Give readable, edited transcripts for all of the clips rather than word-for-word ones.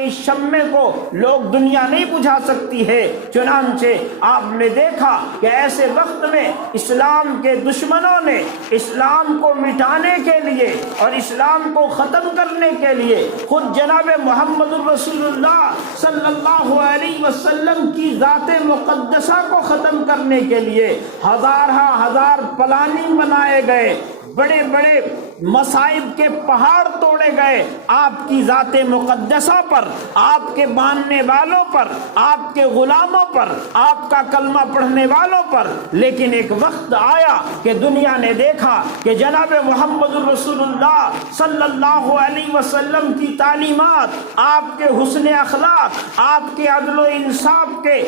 اس شمع کو لوگ دنیا نہیں بجھا سکتی ہے۔ چنانچہ آپ نے دیکھا کہ ایسے وقت میں اسلام کے دشمنوں نے اسلام کو مٹانے کے لیے اور اسلام کو ختم کرنے کے لیے خود جناب محمد الرسول اللہ صلی اللہ علیہ وسلم کی ذات مقدسہ کو ختم کرنے کے لیے ہزار پلاننگ بنائے گئے، بڑے بڑے مصائب کے پہاڑ توڑے گئے آپ کی ذات مقدسہ پر، آپ کے ماننے والوں پر، آپ کے غلاموں پر، آپ کا کلمہ پڑھنے والوں پر۔ لیکن ایک وقت آیا کہ دنیا نے دیکھا کہ جناب محمد الرسول اللہ صلی اللہ علیہ وسلم کی تعلیمات، آپ کے حسن اخلاق، آپ کے عدل و انصاف کے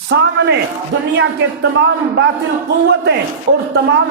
سامنے دنیا کے تمام باطل قوتیں اور تمام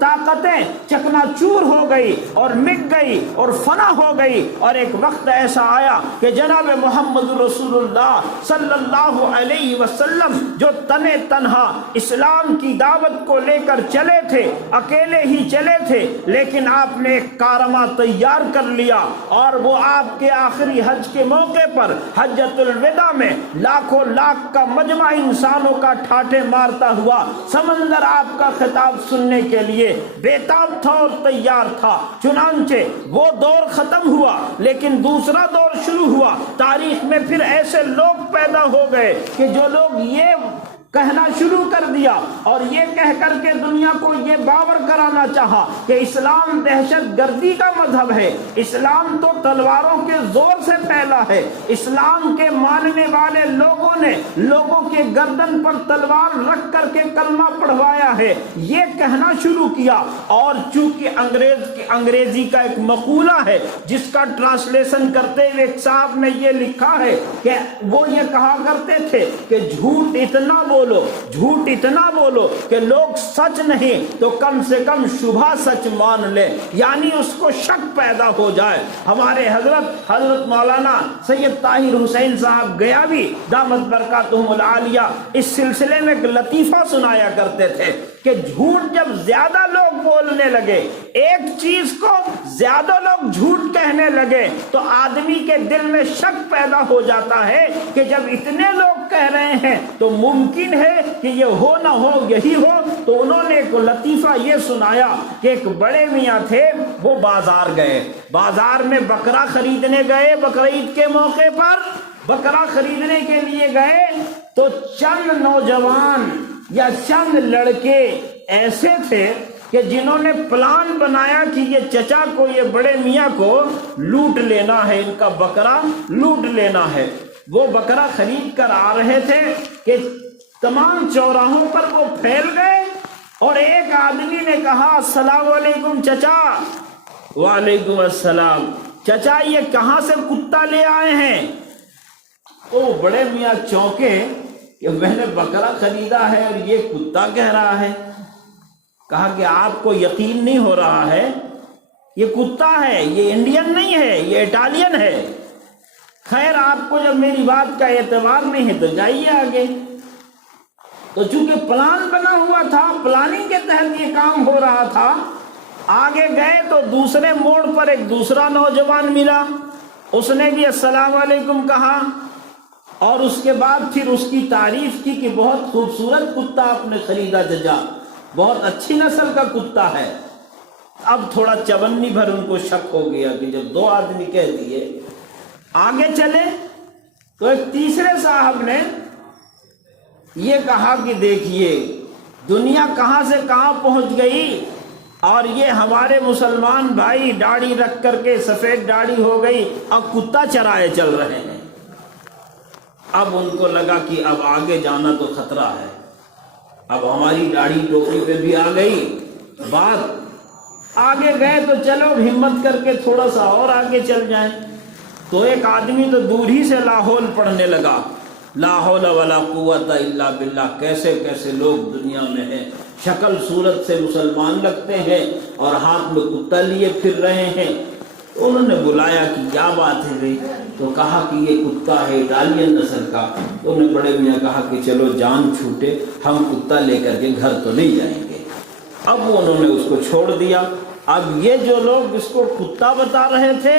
طاقتیں چکنا چور ہو گئی اور مٹ گئی اور فنا ہو گئی۔ اور ایک وقت ایسا آیا کہ جناب محمد رسول اللہ صلی اللہ علیہ وسلم جو تنہا اسلام کی دعوت کو لے کر چلے تھے، اکیلے ہی چلے تھے، لیکن آپ نے ایک کارواں تیار کر لیا، اور وہ آپ کے آخری حج کے موقع پر حجۃ الوداع میں لاکھوں لاکھ کا مجمع انسانوں کا ٹھاٹھے مارتا ہوا سمندر آپ کا خطاب سننے کے لیے بےتاب تھا اور تیار تھا۔ چنانچہ وہ دور ختم ہوا، لیکن دوسرا دور شروع ہوا۔ تاریخ میں پھر ایسے لوگ پیدا ہو گئے کہ جو لوگ یہ کہنا شروع کر دیا اور یہ کہہ کر کے دنیا کو یہ باور کرانا چاہا کہ اسلام دہشت گردی کا مذہب ہے، اسلام تو تلواروں کے زور سے پھیلا ہے، اسلام کے ماننے والے لوگوں نے لوگوں کے گردن پر تلوار رکھ کر کے کلمہ پڑھوایا ہے، یہ کہنا شروع کیا۔ اور چونکہ انگریزی کا ایک مقولہ ہے جس کا ٹرانسلیشن کرتے ہوئے ایک صاحب نے یہ لکھا ہے کہ وہ یہ کہا کرتے تھے کہ جھوٹ اتنا بولو کہ لوگ سچ نہیں تو کم سے کم شبہ سچ مان لے، یعنی اس کو شک پیدا ہو جائے۔ ہمارے حضرت مولانا سید طاہر حسین صاحب گیاوی دامت برکاتہم العالیہ اس سلسلے میں ایک لطیفہ سنایا کرتے تھے کہ جھوٹ جب زیادہ لوگ بولنے لگے، ایک چیز کو زیادہ لوگ جھوٹ کہنے لگے، تو آدمی کے دل میں شک پیدا ہو جاتا ہے کہ جب اتنے لوگ کہہ رہے ہیں تو ممکن ہے کہ یہ ہو نہ ہو یہی ہو۔ تو انہوں نے ایک لطیفہ یہ سنایا کہ ایک بڑے میاں تھے، وہ بازار گئے، بازار میں بکرا خریدنے گئے، بقرعید کے موقع پر بکرا خریدنے کے لیے گئے، تو چند نوجوان یا چند لڑکے ایسے تھے کہ جنہوں نے پلان بنایا کہ یہ چچا کو، یہ بڑے میاں کو لوٹ لینا ہے، ان کا بکرا لوٹ لینا ہے۔ وہ بکرا خرید کر آ رہے تھے کہ تمام چوراہوں پر وہ پھیل گئے، اور ایک آدمی نے کہا السلام علیکم چچا۔ وعلیکم السلام۔ چچا یہ کہاں سے کتا لے آئے ہیں؟ وہ بڑے میاں چونکے کہ میں نے بکرا خریدا ہے اور یہ کتا کہہ رہا ہے۔ کہا کہ آپ کو یقین نہیں ہو رہا ہے، یہ کتا ہے، یہ انڈین نہیں ہے، یہ اٹالین ہے۔ خیر آپ کو جب میری بات کا اعتبار نہیں ہے تو جائیے آگے۔ تو چونکہ پلان بنا ہوا تھا، پلاننگ کے تحت یہ کام ہو رہا تھا، آگے گئے تو دوسرے موڑ پر ایک دوسرا نوجوان ملا، اس نے بھی السلام علیکم کہا، اور اس کے بعد پھر اس کی تعریف کی کہ بہت خوبصورت کتا آپ نے خریدا چچا، بہت اچھی نسل کا کتا ہے۔ اب تھوڑا چونی بھر ان کو شک ہو گیا کہ جب دو آدمی کہہ دیے، آگے چلے تو ایک تیسرے صاحب نے یہ کہا کہ دیکھیے دنیا کہاں سے کہاں پہنچ گئی، اور یہ ہمارے مسلمان بھائی داڑھی رکھ کر کے سفید داڑھی ہو گئی، اب کتا چرائے چل رہے ہیں۔ اب ان کو لگا کہ اب آگے جانا تو خطرہ ہے، اب ہماری داڑھی ٹوپی پہ بھی آ گئی بات۔ آگے گئے تو چلو ہمت کر کے تھوڑا سا اور آگے چل جائیں، تو ایک آدمی تو دور ہی سے لاحول پڑھنے لگا، لا حول ولا قوت الا باللہ۔ کیسے کیسے لوگ دنیا میں ہیں، شکل صورت سے مسلمان لگتے ہیں اور ہاتھ میں کتا لیے پھر رہے ہیں۔ تو انہوں نے بلایا کہ کیا بات ہے بھائی، تو کہا کہ یہ کتا ہے اٹالین نسل کا۔ تو انہوں نے بڑے میاں کہا کہ چلو جان چھوٹے، ہم کتا لے کر کے گھر تو نہیں جائیں گے، اب انہوں نے اس کو چھوڑ دیا۔ اب یہ جو لوگ اس کو کتا بتا رہے تھے،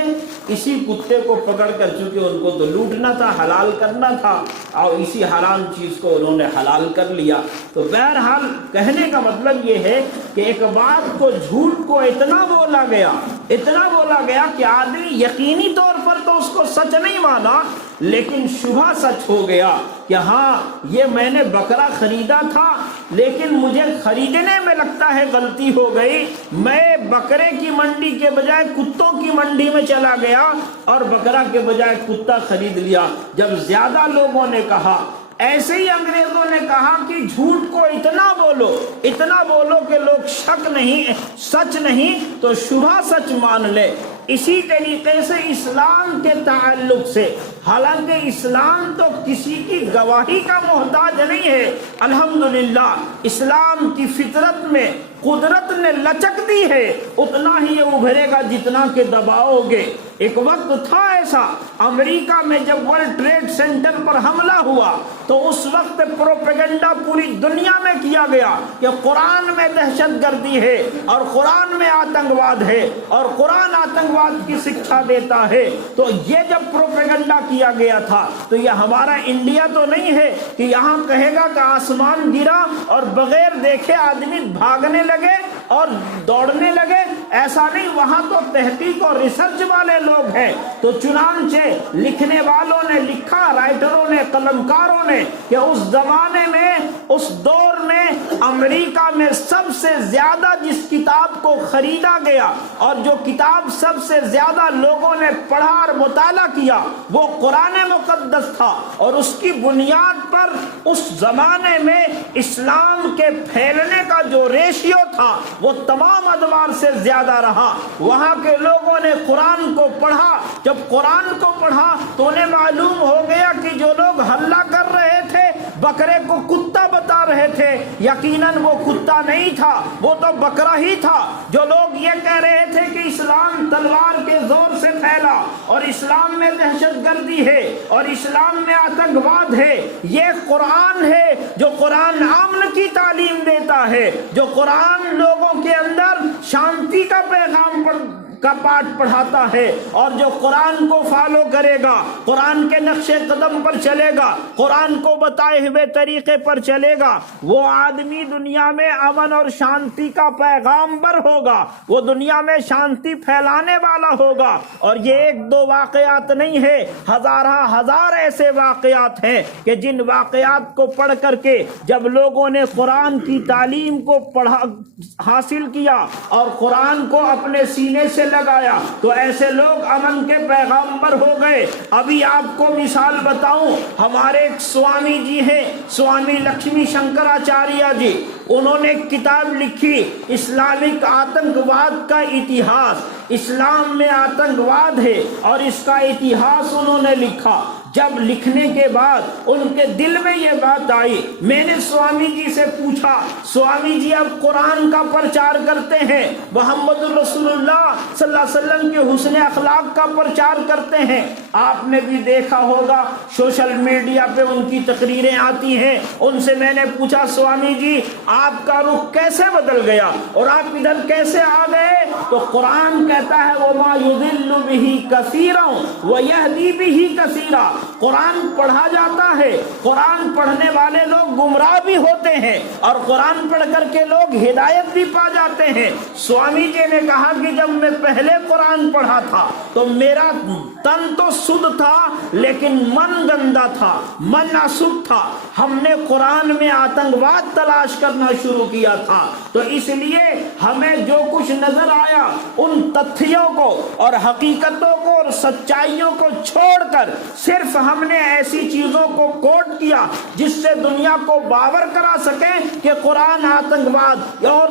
اسی کتے کو پکڑ کر، چونکہ ان کو تو لوٹنا تھا، حلال کرنا تھا، اور اسی حرام چیز کو انہوں نے حلال کر لیا۔ تو بہرحال کہنے کا مطلب یہ ہے کہ ایک بات کو، جھوٹ کو اتنا بولا گیا کہ آدمی یقینی طور پر تو اس کو سچ نہیں مانا، لیکن شبہ سچ ہو گیا کہ ہاں یہ میں نے بکرا خریدا تھا، لیکن مجھے خریدنے میں لگتا ہے غلطی ہو گئی، میں بکرے کی منڈی کے بجائے کتوں کی منڈی میں چلا گیا اور بکرا کے بجائے کتا خرید لیا۔ جب زیادہ لوگوں نے کہا، ایسے ہی انگریزوں نے کہا کہ جھوٹ کو اتنا بولو کہ لوگ شک نہیں، سچ نہیں تو شبہ سچ مان لے۔ اسی طریقے سے اسلام کے تعلق سے، حالانکہ اسلام تو کسی کی گواہی کا محتاج نہیں ہے، الحمدللہ اسلام کی فطرت میں قدرت نے لچک دی ہے، اتنا ہی یہ ابھرے گا جتنا کہ دباؤ گے۔ ایک وقت تھا ایسا، امریکہ میں جب ورلڈ ٹریڈ سینٹر پر حملہ ہوا تو اس وقت پروپیگنڈا پوری دنیا میں کیا گیا کہ قرآن میں دہشت گردی ہے اور قرآن میں آتنکواد ہے اور قرآن آتنکواد کی شکشا دیتا ہے۔ تو یہ جب پروپیگنڈا کیا گیا تھا تو یہ ہمارا انڈیا تو نہیں ہے کہ یہاں کہے گا کہ آسمان گرا اور بغیر دیکھے آدمی بھاگنے لگے اور دوڑنے لگے، ایسا نہیں، وہاں تو تحقیق اور ریسرچ والے لوگ ہیں۔ تو چنانچہ لکھنے والوں نے لکھا، رائٹروں نے، قلمکاروں نے، کہ اس زمانے میں، اس دور میں امریکہ میں سب سے زیادہ جس کتاب کو خریدا گیا اور جو کتاب سب سے زیادہ لوگوں نے پڑھا اور مطالعہ کیا وہ قرآن مقدس تھا، اور اس کی بنیاد پر اس زمانے میں اسلام کے پھیلنے کا جو ریشیو تھا وہ تمام ادوار سے زیادہ رہا۔ وہاں کے لوگوں نے قرآن کو پڑھا، جب قرآن کو پڑھا تو انہیں معلوم ہو گیا کہ جو لوگ حلہ کر رہے تھے، بکرے کو کتا بتا رہے تھے، یقیناً وہ کتا نہیں تھا، وہ تو بکرا ہی تھا۔ جو لوگ یہ کہہ رہے تھے کہ اسلام تلوار کے زور سے پھیلا اور اسلام میں دہشت گردی ہے اور اسلام میں آتنکواد ہے، یہ قرآن ہے جو قرآن امن کی تعلیم دیتا ہے، جو قرآن لوگوں کے اندر شانتی کا پیغام کا پاٹ پڑھاتا ہے، اور جو قرآن کو فالو کرے گا، قرآن کے نقش قدم پر چلے گا، قرآن کو بتائے ہوئے طریقے پر چلے گا، وہ آدمی دنیا میں امن اور شانتی کا پیغامبر ہوگا، وہ دنیا میں شانتی پھیلانے والا ہوگا۔ اور یہ ایک دو واقعات نہیں ہے، ہزار ایسے واقعات ہیں کہ جن واقعات کو پڑھ کر کے جب لوگوں نے قرآن کی تعلیم کو حاصل کیا اور قرآن کو اپنے سینے سے لگایا تو ایسے لوگ امن کے پیغامبر ہو گئے۔ ابھی آپ کو مثال بتاؤں، ہمارے ایک سوامی جی ہیں، سوامی لکشمی شنکراچاریہ جی، انہوں نے ایک کتاب لکھی، اسلامک آتنکواد کا اتہاس۔ اسلام میں آتنکواد ہے اور اس کا اتہاس انہوں نے لکھا۔ جب لکھنے کے بعد ان کے دل میں یہ بات آئی، میں نے سوامی جی سے پوچھا، سوامی جی اب قرآن کا پرچار کرتے ہیں، محمد رسول اللہ صلی اللہ علیہ وسلم کے حسن اخلاق کا پرچار کرتے ہیں، آپ نے بھی دیکھا ہوگا سوشل میڈیا پہ ان کی تقریریں آتی ہیں۔ ان سے میں نے پوچھا، سوامی جی آپ کا رخ کیسے بدل گیا اور آپ ادھر کیسے آ گئے؟ تو قرآن کہتا ہے وَمَا يُضِلُّ بِهِ كَثِيرًا وَيَهْدِي بِهِ كَثِيرًا۔ قرآن پڑھا جاتا ہے، قرآن پڑھنے والے لوگ گمراہ بھی ہوتے ہیں اور قرآن پڑھ کر کے لوگ ہدایت بھی پا جاتے ہیں۔ سوامی جی نے کہا کہ جب میں پہلے قرآن پڑھا تھا تو میرا تن تو سدھ تھا لیکن من گندا تھا، من ناسک تھا۔ ہم نے قرآن میں آتنکواد تلاش کرنا شروع کیا تھا، تو اس لیے ہمیں جو کچھ نظر آیا ان تتھیوں کو اور حقیقتوں کو اور سچائیوں کو چھوڑ کر صرف ہم نے ایسی چیزوں کو کوٹ کیا جس سے دنیا کو باور کرا سکیں کہ قرآن آتنکواد اور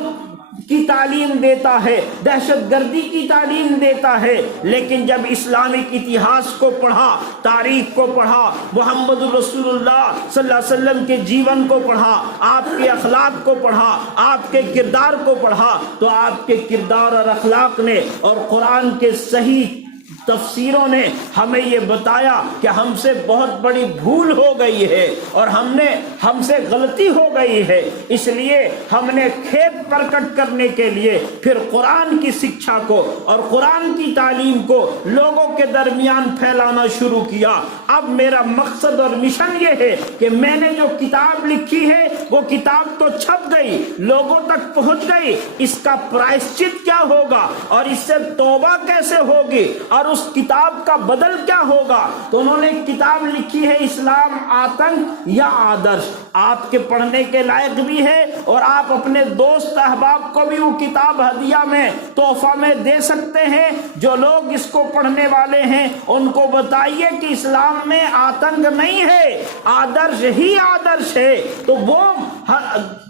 کی تعلیم دیتا ہے، دہشت گردی کی تعلیم دیتا ہے۔ لیکن جب اسلامک اتہاس کو پڑھا، تاریخ کو پڑھا، محمد رسول اللہ صلی اللہ علیہ وسلم کے جیون کو پڑھا، آپ کے اخلاق کو پڑھا، آپ کے کردار کو پڑھا، تو آپ کے کردار اور اخلاق نے اور قرآن کے صحیح تفسیروں نے ہمیں یہ بتایا کہ ہم سے بہت بڑی بھول ہو گئی ہے اور ہم سے غلطی ہو گئی ہے، اس لیے ہم نے کھیت پرکٹ کرنے کے لیے پھر قرآن کی شکشا کو اور قرآن کی تعلیم کو لوگوں کے درمیان پھیلانا شروع کیا۔ اب میرا مقصد اور مشن یہ ہے کہ میں نے جو کتاب لکھی ہے وہ کتاب تو چھپ گئی، لوگوں تک پہنچ گئی، اس کا پرائشچت کیا ہوگا اور اس سے توبہ کیسے ہوگی اور اس کتاب کا بدل کیا ہوگا؟ تو انہوں نے ایک کتاب لکھی ہے، اسلام آتنک یا آدرش، آپ کے پڑھنے کے لائق بھی ہے اور آپ اپنے دوست احباب کو بھی وہ کتاب ہدیہ میں تحفہ میں دے سکتے ہیں۔ جو لوگ اس کو پڑھنے والے ہیں ان کو بتائیے کہ اسلام میں آتنک نہیں ہے، آدرش ہی آدرش ہے۔ تو وہ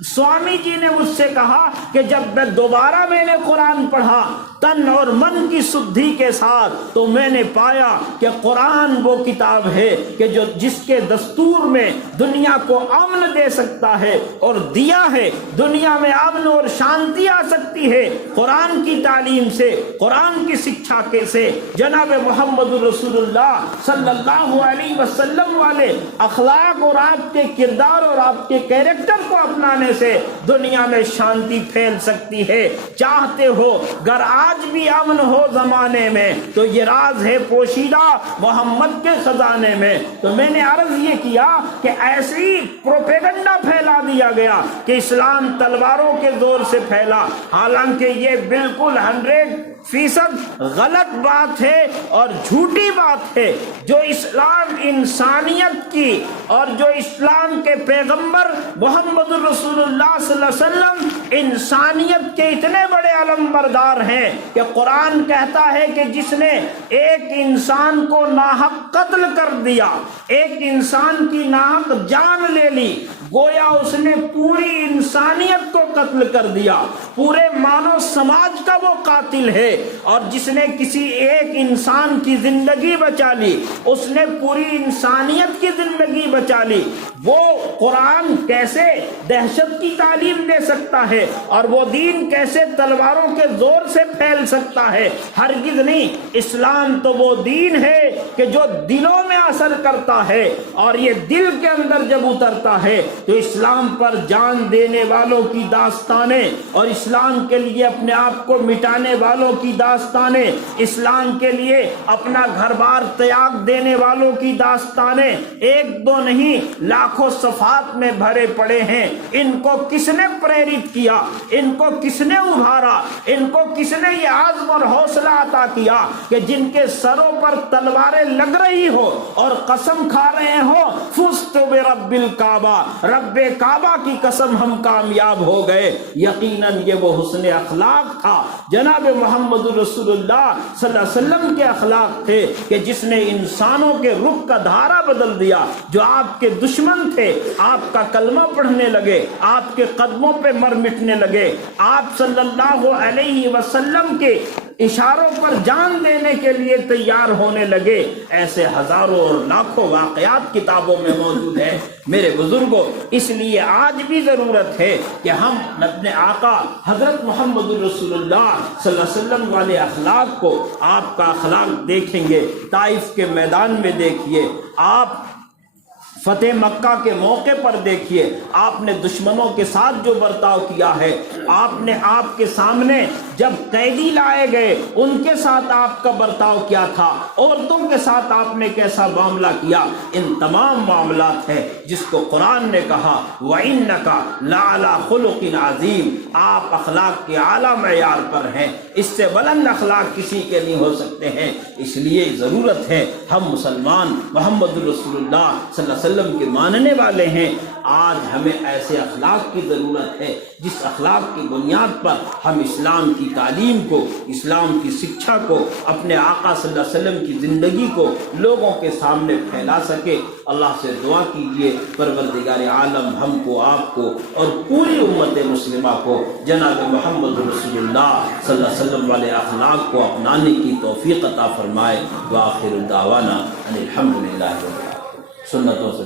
سوامی جی نے مجھ سے کہا کہ جب دوبارہ میں نے قرآن پڑھا تن اور من کی شدھی کے ساتھ تو میں نے پایا کہ قرآن وہ کتاب ہے کہ جس کے دستور میں دنیا کو امن دے سکتا ہے اور دیا ہے، دنیا میں امن اور شانتی آ سکتی ہے قرآن کی تعلیم سے، قرآن کی شکشا کے سے، جناب محمد رسول اللہ صلی اللہ علیہ وسلم والے اخلاق اور آپ کے کردار اور آپ کے کیریکٹر کو اپنانے سے دنیا میں شانتی پھیل سکتی ہے۔ چاہتے ہو گر آج بھی امن ہو زمانے میں تو یہ راز ہے پوشیدہ محمد کے خزانے میں۔ تو میں نے عرض یہ کیا کہ ایسی پروپیگنڈا پھیلا دیا گیا کہ اسلام تلواروں کے زور سے پھیلا، حالانکہ یہ بالکل 100% غلط بات ہے اور جھوٹی بات ہے۔ جو اسلام انسانیت کی اور جو اسلام کے پیغمبر محمد رسول اللہ صلی اللہ علیہ وسلم انسانیت کے اتنے بڑے علمبردار ہیں کہ قرآن کہتا ہے کہ جس نے ایک انسان کو ناحق قتل کر دیا، ایک انسان کی ناحق جان لے لی، گویا اس نے پوری انسانیت کو قتل کر دیا، پورے مانو سماج کا وہ قاتل ہے۔ اور جس نے کسی ایک انسان کی زندگی بچا لی، اس نے پوری انسانیت کی زندگی بچا لی۔ وہ قرآن کیسے دہشت کی تعلیم دے سکتا ہے اور وہ دین کیسے تلواروں کے زور سے پھیل سکتا ہے؟ ہرگز نہیں۔ اسلام تو وہ دین ہے کہ جو دلوں میں اثر کرتا ہے اور یہ دل کے اندر جب اترتا ہے تو اسلام پر جان دینے والوں کی داستانیں اور اسلام کے لیے اپنے آپ کو مٹانے والوں کی داستانیں، اسلام کے لیے اپنا گھر بار تیاگ دینے والوں کی داستانیں ایک دو نہیں لاکھوں صفحات میں بھرے پڑے ہیں۔ ان کو کس نے پریرت کیا؟ ان کو کس نے ابھارا؟ ان کو کس نے یہ عزم اور حوصلہ عطا کیا کہ جن کے سروں پر تلواریں لگ رہی ہو اور قسم کھا رہے ہو فزت برب الکعبہ، رب کعبہ کی قسم ہم کامیاب ہو گئے؟ یقیناً یہ وہ حسن اخلاق تھا، جناب محمد رسول اللہ صلی اللہ علیہ وسلم کے اخلاق تھے کہ جس نے انسانوں کے رخ کا دھارا بدل دیا۔ جو آپ کے دشمن تھے آپ کا کلمہ پڑھنے لگے، آپ کے قدموں پہ مر مٹنے لگے، آپ صلی اللہ علیہ وسلم کے اشاروں پر جان دینے کے لیے تیار ہونے لگے۔ ایسے ہزاروں اور لاکھوں واقعات کتابوں میں موجود ہیں میرے بزرگوں۔ اس لیے آج بھی ضرورت ہے کہ ہم اپنے آقا حضرت محمد رسول اللہ صلی اللہ علیہ وسلم والے اخلاق کو، آپ کا اخلاق دیکھیں گے طائف کے میدان میں دیکھیے، آپ فتح مکہ کے موقع پر دیکھیے، آپ نے دشمنوں کے ساتھ جو برتاؤ کیا ہے، آپ نے آپ کے سامنے جب قیدی لائے گئے ان کے ساتھ آپ کا برتاؤ کیا تھا، عورتوں کے ساتھ آپ نے کیسا معاملہ کیا، ان تمام معاملات ہیں جس کو قرآن نے کہا وَإِنَّكَ لَعَلَىٰ خُلُقٍ عَظِيمٍ، آپ اخلاق کے اعلیٰ معیار پر ہیں، اس سے بلند اخلاق کسی کے نہیں ہو سکتے ہیں۔ اس لیے ضرورت ہے ہم مسلمان محمد رسول اللہ صلی اللہ علیہ وسلم کے ماننے والے ہیں، آج ہمیں ایسے اخلاق کی ضرورت ہے جس اخلاق کی بنیاد پر ہم اسلام کی تعلیم کو، اسلام کی شکشا کو، اپنے آقا صلی اللہ علیہ وسلم کی زندگی کو لوگوں کے سامنے پھیلا سکے۔ اللہ سے دعا کیجیے پروردگار عالم ہم کو، آپ کو اور پوری امت مسلمہ کو جناب محمد رسول اللہ صلی اللہ علیہ وسلم والے اخلاق کو اپنانے کی توفیق عطا فرمائے۔ وآخر دعوانا ان الحمد للہ رب العالمین۔ سنتوں سے